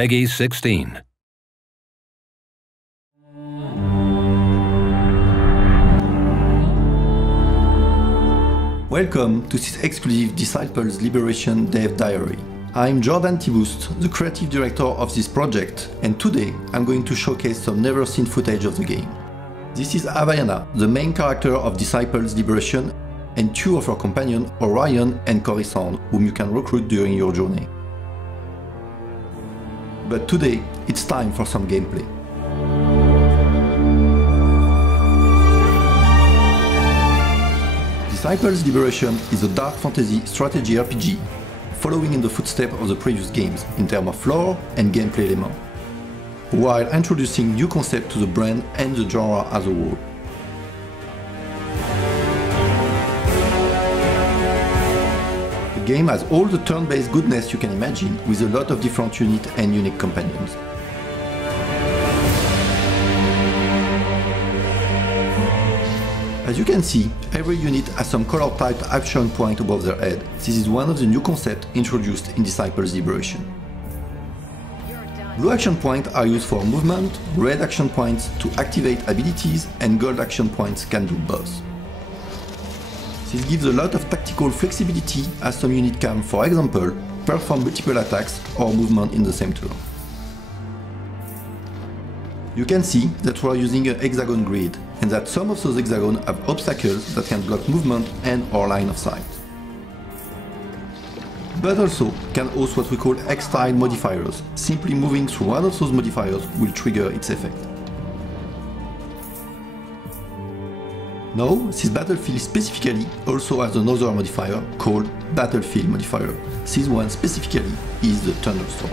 Peggy 16. Welcome to this exclusive Disciples Liberation Dev Diary. I'm Jordan Tibust, the creative director of this project, and today I'm going to showcase some never-seen footage of the game. This is Havaiana, the main character of Disciples Liberation, and two of her companions, Orion and Coruscant, whom you can recruit during your journey. But today, it's time for some gameplay. Disciples Liberation is a dark fantasy strategy RPG, following in the footsteps of the previous games in terms of lore and gameplay elements, while introducing new concepts to the brand and the genre as a whole. The game has all the turn-based goodness you can imagine, with a lot of different units and unique companions. As you can see, every unit has some color-typed action point above their head. This is one of the new concepts introduced in Disciples Liberation. Blue action points are used for movement, red action points to activate abilities, and gold action points can do both. This gives a lot of tactical flexibility, as some units can, for example, perform multiple attacks or movement in the same turn. You can see that we are using a hexagon grid, and that some of those hexagons have obstacles that can block movement and or line of sight. But also can host what we call X-style modifiers. Simply moving through one of those modifiers will trigger its effect. Now, this battlefield specifically also has another modifier called Battlefield Modifier. This one specifically is the Thunderstorm.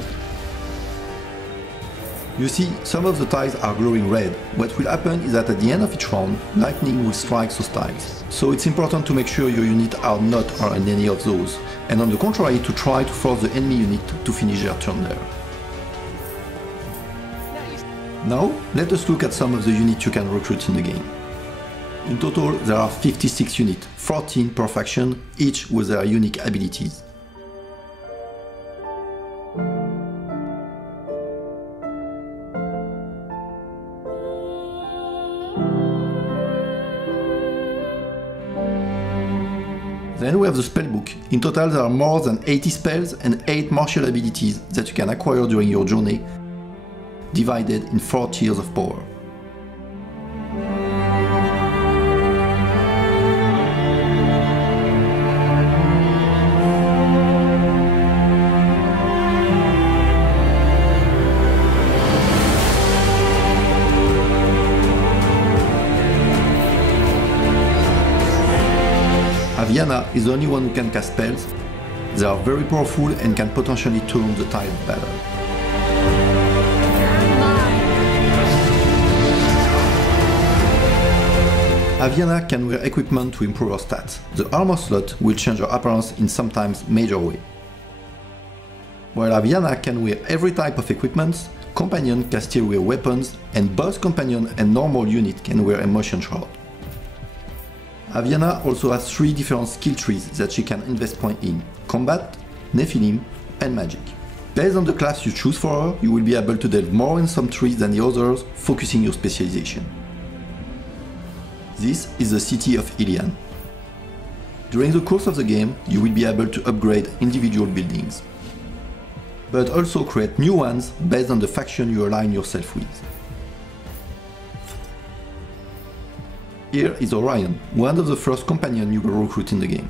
You see, some of the tiles are glowing red. What will happen is that at the end of each round, lightning will strike those tiles. So it's important to make sure your units are not on any of those, and on the contrary to try to force the enemy unit to finish their turn there. Now, let us look at some of the units you can recruit in the game. In total, there are 56 units, 14 per faction, each with their unique abilities. Then we have the spellbook. In total there are more than 80 spells and 8 martial abilities that you can acquire during your journey, divided in 4 tiers of power. Havaiana is the only one who can cast spells. They are very powerful and can potentially turn the tide of battle. Havaiana can wear equipment to improve her stats. The armor slot will change her appearance in sometimes major way. While Havaiana can wear every type of equipment, companion can still wear weapons, and both companion and normal unit can wear emotion shroud. Havaiana also has 3 different skill trees that she can invest points in: combat, Nephilim, and magic. Based on the class you choose for her, you will be able to delve more in some trees than the others, focusing your specialization. This is the city of Ilian. During the course of the game, you will be able to upgrade individual buildings, but also create new ones based on the faction you align yourself with. Here is Orion, one of the first companions you will recruit in the game.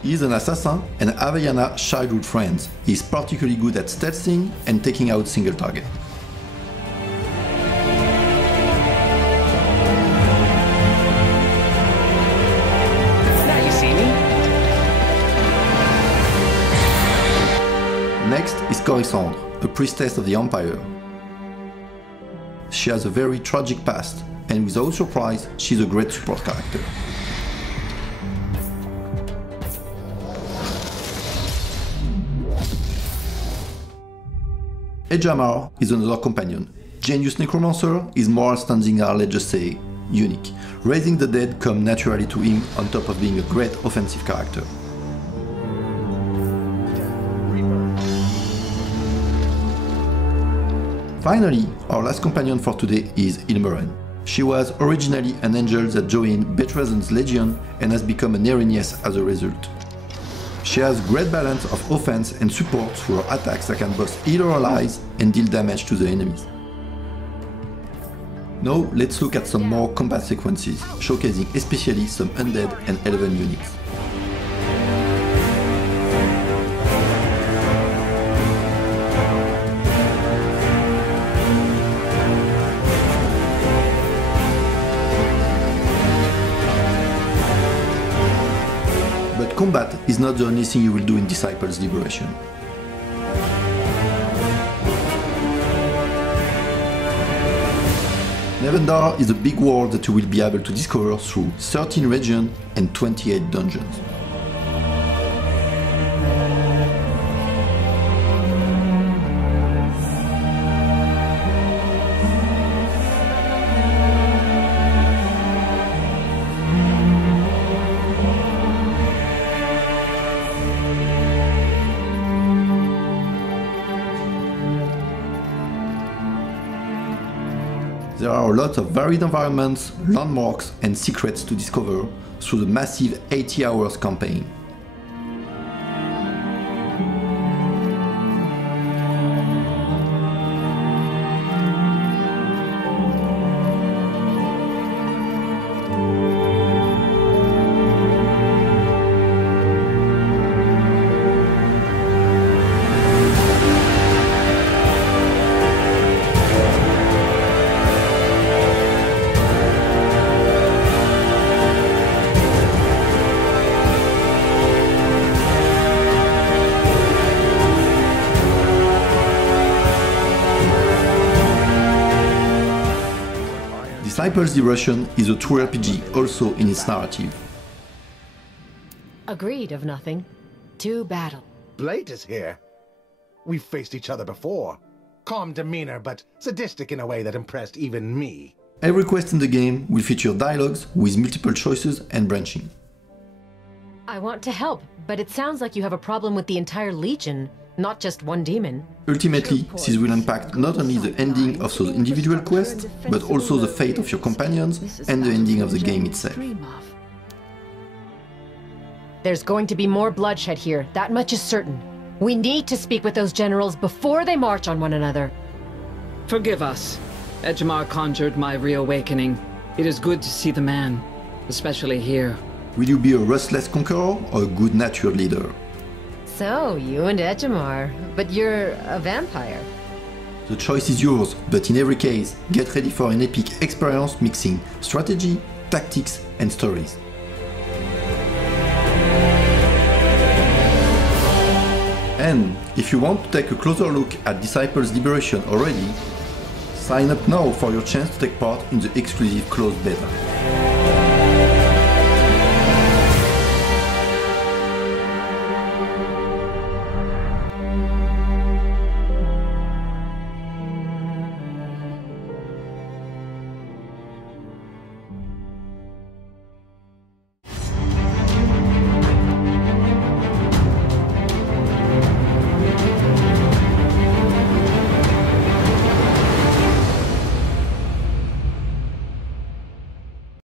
He is an assassin and Havaiana's childhood friend. He is particularly good at stealthing and taking out single target. Now you see me. Next is Coruscant, a priestess of the Empire. She has a very tragic past, and without surprise, she's a great support character. Ejamar is another companion. Genius Necromancer is more outstanding than, let's just say, unique. Raising the dead comes naturally to him on top of being a great offensive character. Finally, our last companion for today is Ilmeren. She was originally an angel that joined Betrazen's legion and has become an Erinius as a result. She has great balance of offense and support through her attacks that can both heal her allies and deal damage to the enemies. Now let's look at some more combat sequences, showcasing especially some undead and elven units. But combat is not the only thing you will do in Disciples Liberation. Nevendar is a big world that you will be able to discover through 13 regions and 28 dungeons. There are a lot of varied environments, landmarks and secrets to discover through the massive 80 hours campaign. Disciples Liberation is a true RPG also in its narrative. Agreed of nothing. To battle. Blade is here. We've faced each other before. Calm demeanor, but sadistic in a way that impressed even me. Every quest in the game will feature dialogues with multiple choices and branching. I want to help, but it sounds like you have a problem with the entire Legion, not just one demon. Ultimately, this will impact not only the ending of those individual quests, but also the fate of your companions and the ending of the game itself. There's going to be more bloodshed here, that much is certain. We need to speak with those generals before they march on one another. Forgive us. Ejimar conjured my reawakening. It is good to see the man, especially here. Will you be a restless conqueror or a good-natured leader? So, you and Ejimar, but you're a vampire. The choice is yours, but in every case, get ready for an epic experience mixing strategy, tactics and stories. And if you want to take a closer look at Disciples Liberation already, sign up now for your chance to take part in the exclusive closed beta.